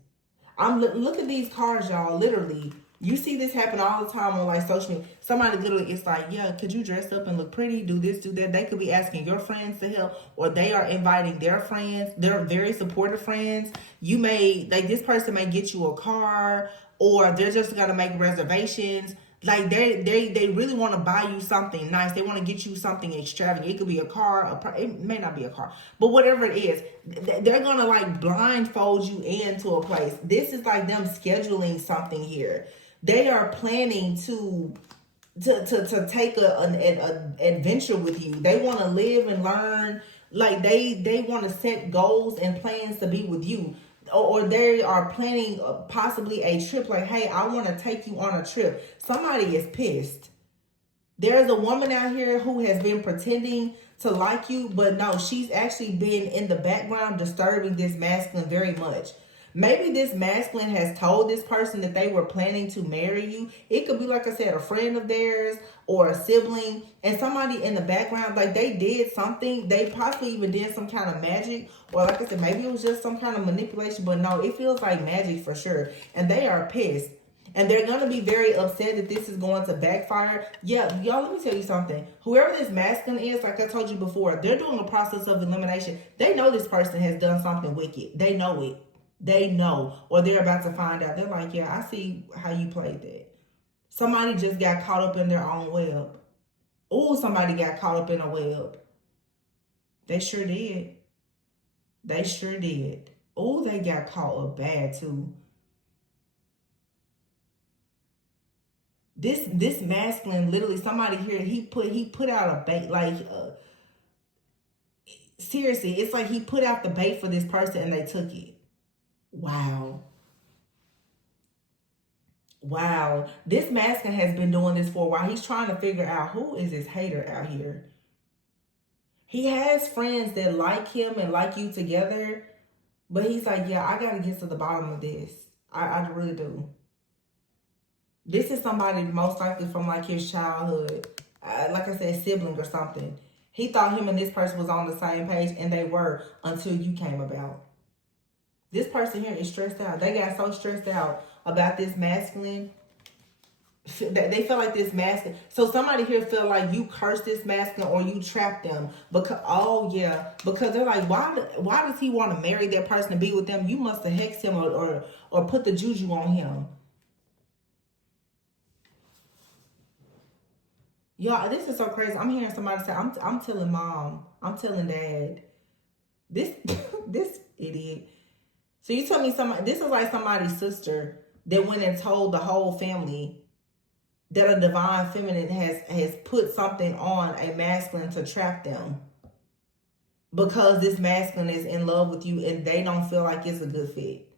Look at these cards, y'all. Literally, you see this happen all the time on like social media. Somebody literally, it's like, yeah, could you dress up and look pretty? Do this, do that. They could be asking your friends to help, or they are inviting their friends. They're very supportive friends. You may, like, this person may get you a car, or they're just gonna make reservations. Like they really want to buy you something nice. They want to get you something extravagant. It could be a car, it may not be a car, but whatever it is, they're gonna like blindfold you into a place. This is like them scheduling something here. They are planning to take an adventure with you. They want to live and learn. Like they want to set goals and plans to be with you. Or they are planning possibly a trip. Like, hey, I want to take you on a trip. Somebody is pissed. There's a woman out here who has been pretending to like you, but no, she's actually been in the background disturbing this masculine very much. Maybe this masculine has told this person that they were planning to marry you. It could be, like I said, a friend of theirs or a sibling, and somebody in the background, like they did something. They possibly even did some kind of magic, or like I said, maybe it was just some kind of manipulation, but no, it feels like magic for sure. And they are pissed. And they're going to be very upset that this is going to backfire. Yeah, y'all, let me tell you something. Whoever this masculine is, like I told you before, they're doing a process of elimination. They know this person has done something wicked. They know it. They know, or they're about to find out. They're like, yeah, I see how you played that. Somebody just got caught up in their own web. Oh, somebody got caught up in a web. They sure did. They sure did. Oh, they got caught up bad too. This masculine, literally, somebody here, he put out a bait, like seriously, it's like he put out the bait for this person and they took it. Wow. Wow. This masculine has been doing this for a while. He's trying to figure out who is this hater out here. He has friends that like him and like you together, but he's like, yeah, I got to get to the bottom of this. I really do. This is somebody most likely from like his childhood, like I said, sibling or something. He thought him and this person was on the same page, and they were until you came about. This person here is stressed out. They got so stressed out about this masculine. They feel like this masculine. So somebody here feel like you cursed this masculine or you trapped them because because they're like, why does he want to marry that person to be with them? You must have hexed him or put the juju on him. Y'all, this is so crazy. I'm hearing somebody say, I'm telling mom, I'm telling dad. This this idiot. So you tell me this is like somebody's sister that went and told the whole family that a divine feminine has put something on a masculine to trap them because this masculine is in love with you and they don't feel like it's a good fit.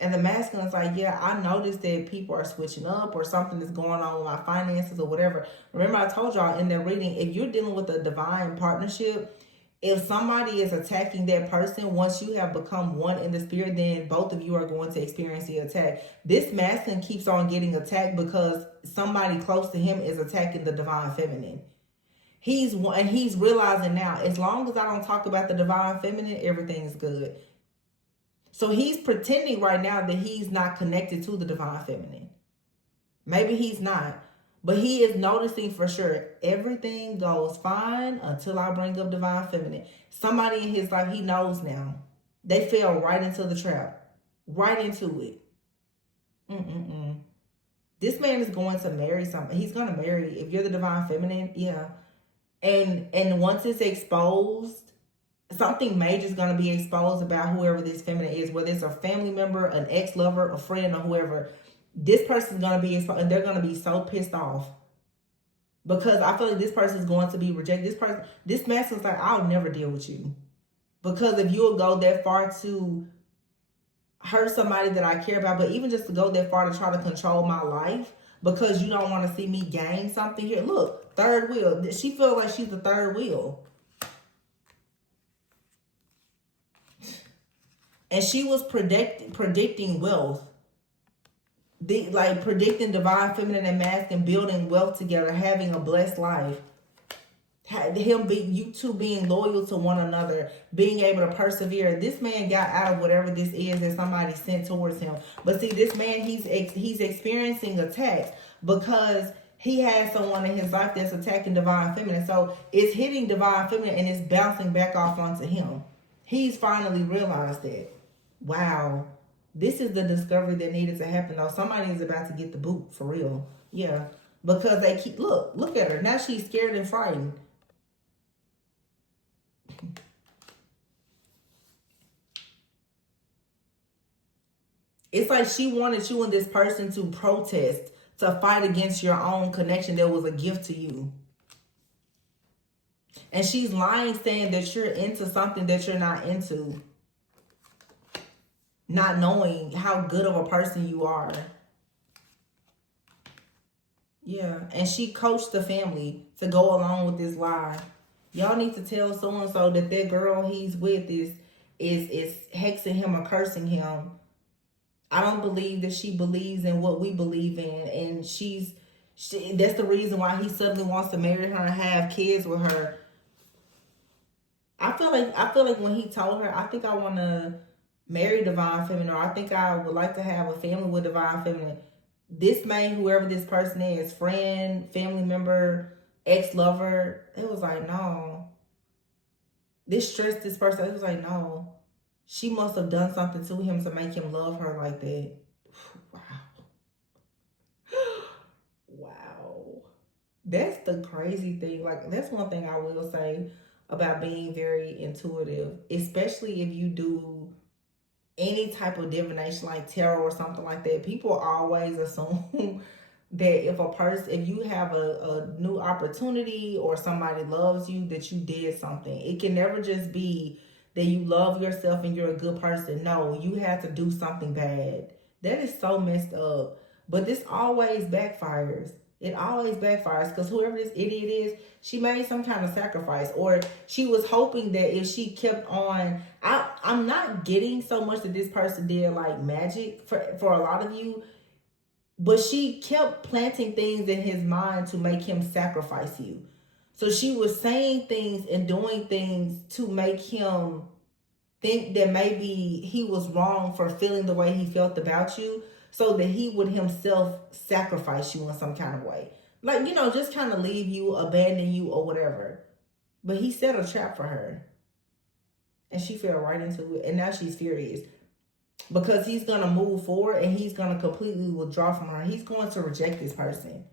And the masculine is like, yeah, I noticed that people are switching up or something is going on with my finances or whatever. Remember, I told y'all in their reading, if you're dealing with a divine partnership, if somebody is attacking that person, once you have become one in the spirit, then both of you are going to experience the attack. This masculine keeps on getting attacked because somebody close to him is attacking the divine feminine. He's realizing now, as long as I don't talk about the divine feminine, everything's good. So he's pretending right now that he's not connected to the divine feminine. Maybe he's not. But he is noticing for sure everything goes fine until I bring up divine feminine. Somebody in his life, he knows now. They fell right into the trap. Right into it. This man is going to marry somebody. He's going to marry, if you're the divine feminine, yeah. And once it's exposed, something major is going to be exposed about whoever this feminine is, whether it's a family member, an ex-lover, a friend, or whoever. This person's going to be exposed, and they're going to be so pissed off because I feel like this person is going to be rejected. This masculine's like, I'll never deal with you because if you'll go that far to hurt somebody that I care about, but even just to go that far to try to control my life because you don't want to see me gain something here. Look, third wheel. She feels like she's the third wheel. And she was predicting wealth. Predicting divine feminine and masculine, building wealth together, having a blessed life. You two being loyal to one another, being able to persevere. This man got out of whatever this is that somebody sent towards him. But see, this man, he's experiencing attacks because he has someone in his life that's attacking divine feminine. So it's hitting divine feminine and it's bouncing back off onto him. He's finally realized that. Wow. This is the discovery that needed to happen, though. Somebody is about to get the boot, for real. Yeah. Because they keep, look at her. Now she's scared and frightened. It's like she wanted you and this person to protest, to fight against your own connection that was a gift to you. And she's lying, saying that you're into something that you're not into. Not knowing how good of a person you are. Yeah, and she coached the family to go along with this lie. Y'all need to tell so-and-so that girl he's with is hexing him or cursing him. I don't believe that she believes in what we believe in. And that's the reason why he suddenly wants to marry her and have kids with her. I feel like when he told her, I think I want to marry divine feminine, or I think I would like to have a family with divine feminine. This man, whoever this person is, friend, family member, ex-lover, it was like, no. This stressed this person. It was like, no. She must have done something to him to make him love her like that. Wow. Wow. That's the crazy thing. Like, that's one thing I will say about being very intuitive, especially if you do any type of divination like tarot or something like that. People always assume that if you have a new opportunity or somebody loves you, that you did something. It can never just be that you love yourself and you're a good person. No, you had to do something bad. That is so messed up. But this always backfires. It always backfires because whoever this idiot is, she made some kind of sacrifice, or she was hoping that if she kept on, I'm not getting so much that this person did like magic for a lot of you, but she kept planting things in his mind to make him sacrifice you. So she was saying things and doing things to make him think that maybe he was wrong for feeling the way he felt about you. so that he would himself sacrifice you in some kind of way. Like, just kind of leave you, abandon you, or whatever. But he set a trap for her. And she fell right into it. And now she's furious. Because he's going to move forward and he's going to completely withdraw from her. He's going to reject this person.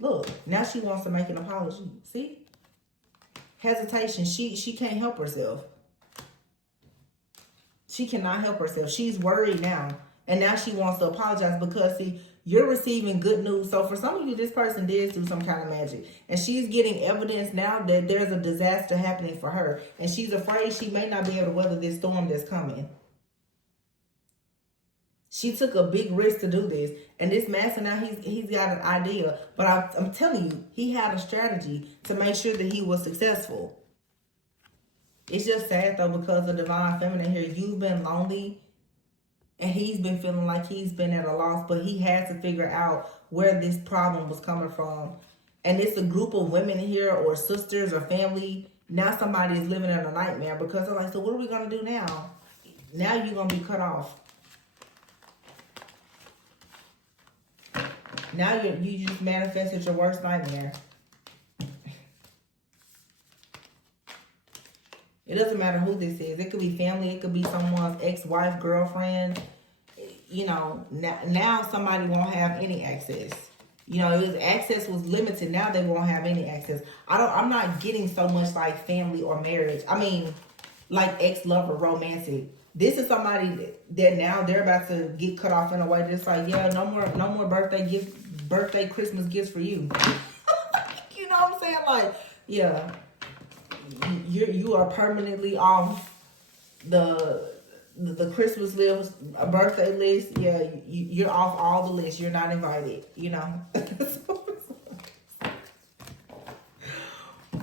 Look, now she wants to make an apology. See? Hesitation. She can't help herself. She cannot help herself. She's worried now. And now she wants to apologize because, see, you're receiving good news. So for some of you, this person did do some kind of magic. And she's getting evidence now that there's a disaster happening for her. And she's afraid she may not be able to weather this storm that's coming. She took a big risk to do this. And this master now, he's got an idea. But I'm telling you, he had a strategy to make sure that he was successful. It's just sad, though, because of Divine Feminine here. You've been lonely. And he's been feeling like he's been at a loss, but he had to figure out where this problem was coming from. And it's a group of women here, or sisters, or family. Now somebody is living in a nightmare because they're like, so what are we going to do now? Now you're going to be cut off. Now you just manifested your worst nightmare. It doesn't matter who this is. It could be family. It could be someone's ex-wife, girlfriend. Now somebody won't have any access. Access was limited. Now they won't have any access. I'm not getting so much like family or marriage. I mean, like ex-lover, romantic. This is somebody that now they're about to get cut off in a way that's like, yeah, no more birthday, Christmas gifts for you. You know what I'm saying? Like, yeah. You are permanently off the Christmas list, a birthday list. Yeah, you're off all the lists. You're not invited.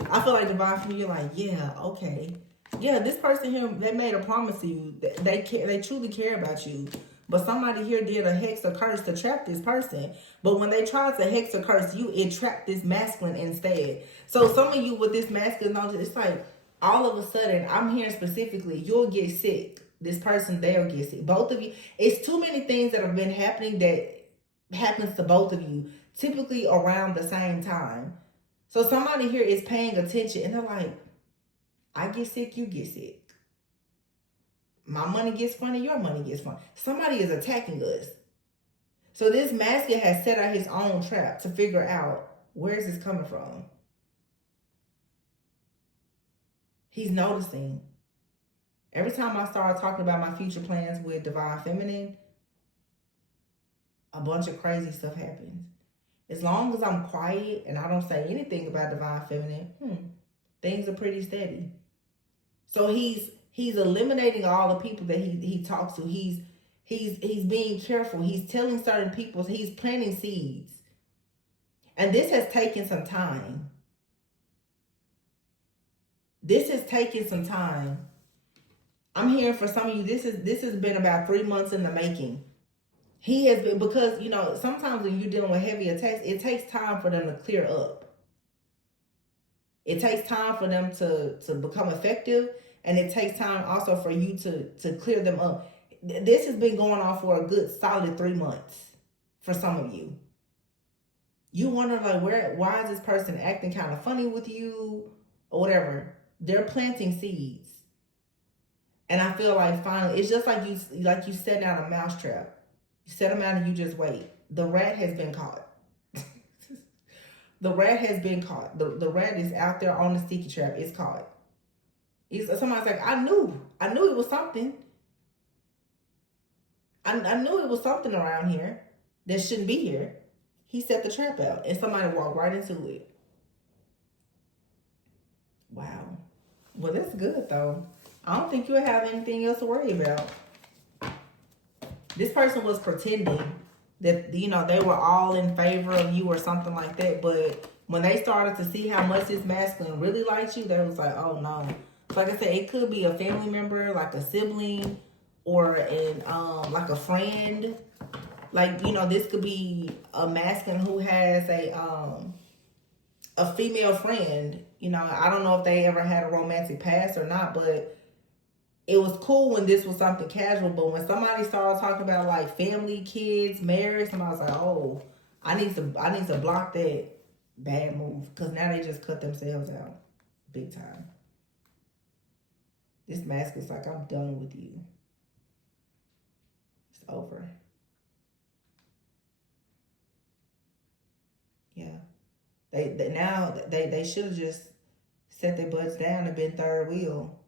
I feel like Divine for me. You're like, yeah, okay, yeah. This person here, they made a promise to you. They truly care about you. But somebody here did a hex or curse to trap this person. But when they tried to hex or curse you, it trapped this masculine instead. So some of you with this masculine, it's like all of a sudden, I'm hearing specifically, you'll get sick. This person, they'll get sick. Both of you. It's too many things that have been happening that happens to both of you, typically around the same time. So somebody here is paying attention and they're like, I get sick, you get sick. My money gets funny, your money gets funny. Somebody is attacking us. So this masculine has set out his own trap to figure out, where is this coming from? He's noticing. Every time I start talking about my future plans with Divine Feminine, a bunch of crazy stuff happens. As long as I'm quiet and I don't say anything about Divine Feminine, things are pretty steady. So he's eliminating all the people that he talks to. He's being careful. He's telling certain people. He's planting seeds. And this has taken some time. This has taken some time. I'm hearing for some of you, this has been about 3 months in the making. He has been, because, sometimes when you're dealing with heavy attacks, it takes time for them to clear up. It takes time for them to become effective. And it takes time also for you to clear them up. This has been going on for a good solid 3 months for some of you. You wonder, like, why is this person acting kind of funny with you or whatever? They're planting seeds. And I feel like finally, it's just like you set down a mouse trap. You set them out and you just wait. The rat has been caught. The rat has been caught. The rat is out there on the sticky trap. It's caught. Somebody's like, I knew it was something. I knew it was something around here that shouldn't be here. He set the trap out and somebody walked right into it. Wow. Well, that's good though. I don't think you'll have anything else to worry about. This person was pretending that, they were all in favor of you or something like that. But when they started to see how much this masculine really likes you, they was like, oh no. Like I said, it could be a family member, like a sibling, or like a friend. Like, this could be a masculine who has a female friend. I don't know if they ever had a romantic past or not, but it was cool when this was something casual, but when somebody started talking about like family, kids, marriage, somebody was like, oh, I need to block that bad move, because now they just cut themselves out big time. This mask is like, I'm done with you. It's over. Yeah. They should have just set their butts down and been third wheel.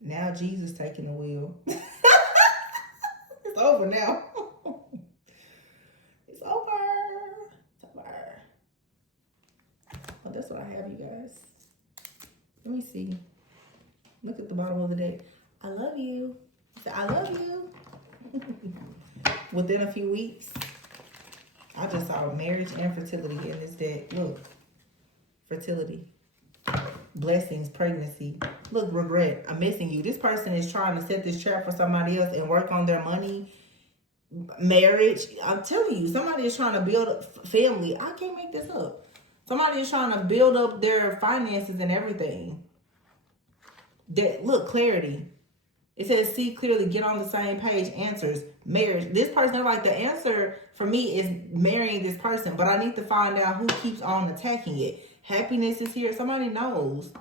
Now Jesus taking the wheel. It's over now. It's over. It's over. Well, that's what I have, you guys. Let me see. Look at the bottom of the deck. I love you. I love you. Within a few weeks, I just saw marriage and fertility in this deck. Look. Fertility. Blessings, pregnancy. Look, regret. I'm missing you. This person is trying to set this trap for somebody else and work on their money, marriage. I'm telling you, somebody is trying to build a family. I can't make this up. Somebody is trying to build up their finances and everything. Look, clarity. It says, see clearly, get on the same page, answers, marriage. This person, like, the answer for me is marrying this person, but I need to find out who keeps on attacking it. Happiness is here. Somebody knows.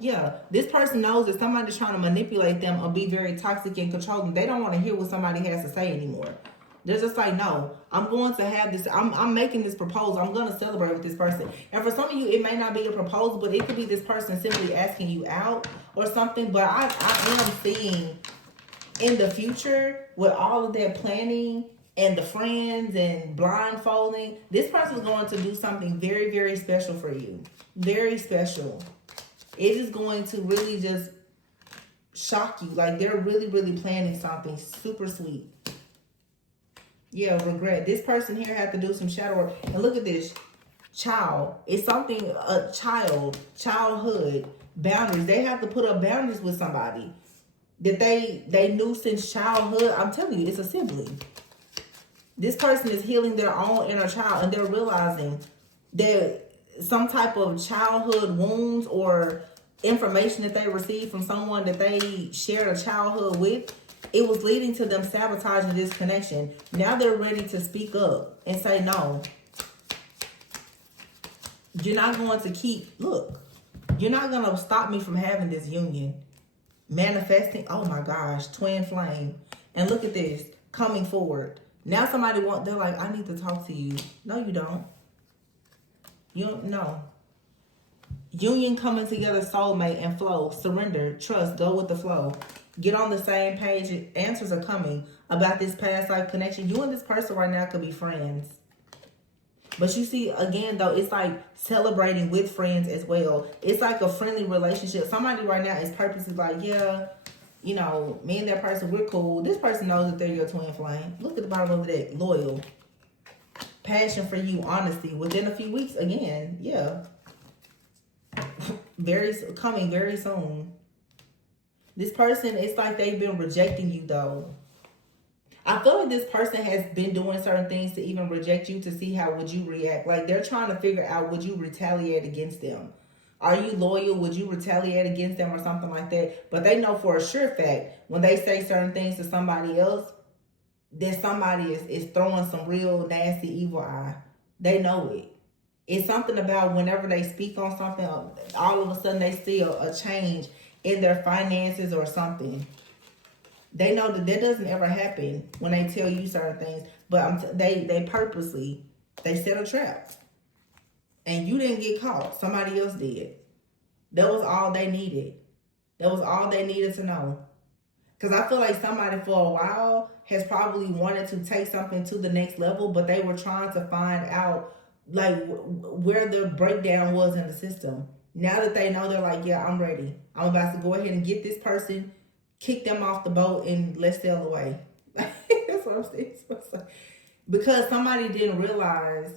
Yeah, this person knows that somebody's trying to manipulate them or be very toxic and controlling. They don't want to hear what somebody has to say anymore. They're just like, no, I'm going to have this. I'm making this proposal. I'm going to celebrate with this person. And for some of you, it may not be a proposal, but it could be this person simply asking you out or something. But I am seeing in the future, with all of that planning and the friends and blindfolding, this person is going to do something very, very special for you. Very special. It is going to really just shock you. Like, they're really, really planning something super sweet. Yeah, regret. This person here had to do some shadow work. And look at this. Child. It's something, a childhood, boundaries. They have to put up boundaries with somebody that they knew since childhood. I'm telling you, it's a sibling. This person is healing their own inner child, and they're realizing that some type of childhood wounds or information that they received from someone that they shared a childhood with, it was leading to them sabotaging this connection. Now they're ready to speak up and say, no, you're not going to you're not going to stop me from having this union. Manifesting, oh my gosh, twin flame. And look at this, coming forward. Now somebody they're like, I need to talk to you. No, you don't. You don't know. Union, coming together, soulmate, and flow. Surrender, trust, go with the flow. Get on the same page. Answers are coming about this past life connection. You and this person right now could be friends. But you see, again, though, it's like celebrating with friends as well. It's like a friendly relationship. Somebody right now is purposely like, yeah, you know, me and that person, we're cool. This person knows that they're your twin flame. Look at the bottom of the deck. Loyal. Passion for you. Honesty. Within a few weeks, again, yeah. Coming very soon. This person, it's like they've been rejecting you, though. I feel like this person has been doing certain things to even reject you, to see how would you react. Like, they're trying to figure out, would you retaliate against them? Are you loyal? Would you retaliate against them or something like that? But they know for a sure fact, when they say certain things to somebody else, that somebody is throwing some real nasty evil eye. They know it. It's something about whenever they speak on something, all of a sudden they see a change in their finances or something. They know that doesn't ever happen when they tell you certain things. But they purposely, they set a trap. And you didn't get caught. Somebody else did. That was all they needed. That was all they needed to know. Because I feel like somebody for a while has probably wanted to take something to the next level, but they were trying to find out like where the breakdown was in the system. Now that they know, they're like, yeah, I'm ready. I'm about to go ahead and get this person, kick them off the boat, and let's sail away. That's what I'm saying. Because somebody didn't realize.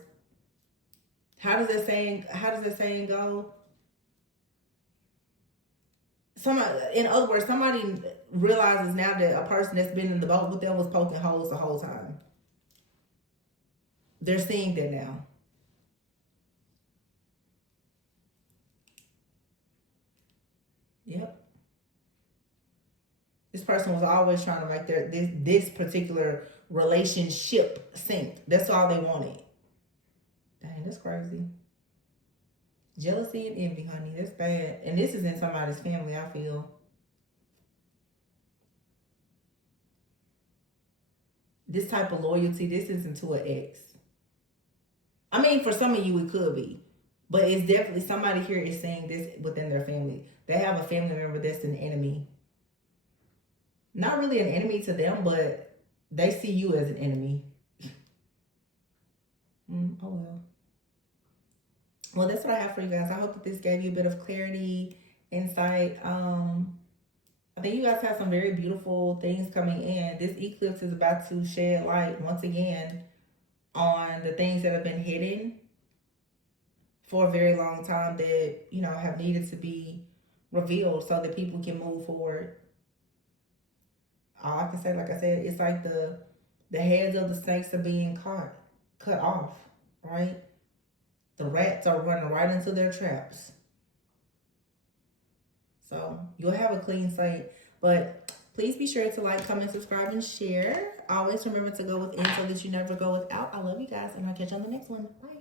How does that saying go? In other words, somebody realizes now that a person that's been in the boat with them was poking holes the whole time. They're seeing that now. Yep. This person was always trying to make this particular relationship sink. That's all they wanted. Dang, that's crazy. Jealousy and envy, honey. That's bad. And this is in somebody's family, I feel. This type of loyalty, this isn't to an ex. I mean, for some of you, it could be. But it's definitely, somebody here is saying this within their family. They have a family member that's an enemy. Not really an enemy to them, but they see you as an enemy. Oh well. Well, that's what I have for you guys. I hope that this gave you a bit of clarity, insight. I think you guys have some very beautiful things coming in. This eclipse is about to shed light once again on the things that have been hidden for a very long time that, you know, have needed to be revealed so that people can move forward. All I can say, like I said, it's like the heads of the snakes are being cut off, right? The rats are running right into their traps. So you'll have a clean slate. But please be sure to like, comment, subscribe, and share. Always remember to go within so that you never go without. I love you guys, and I'll catch you on the next one. Bye.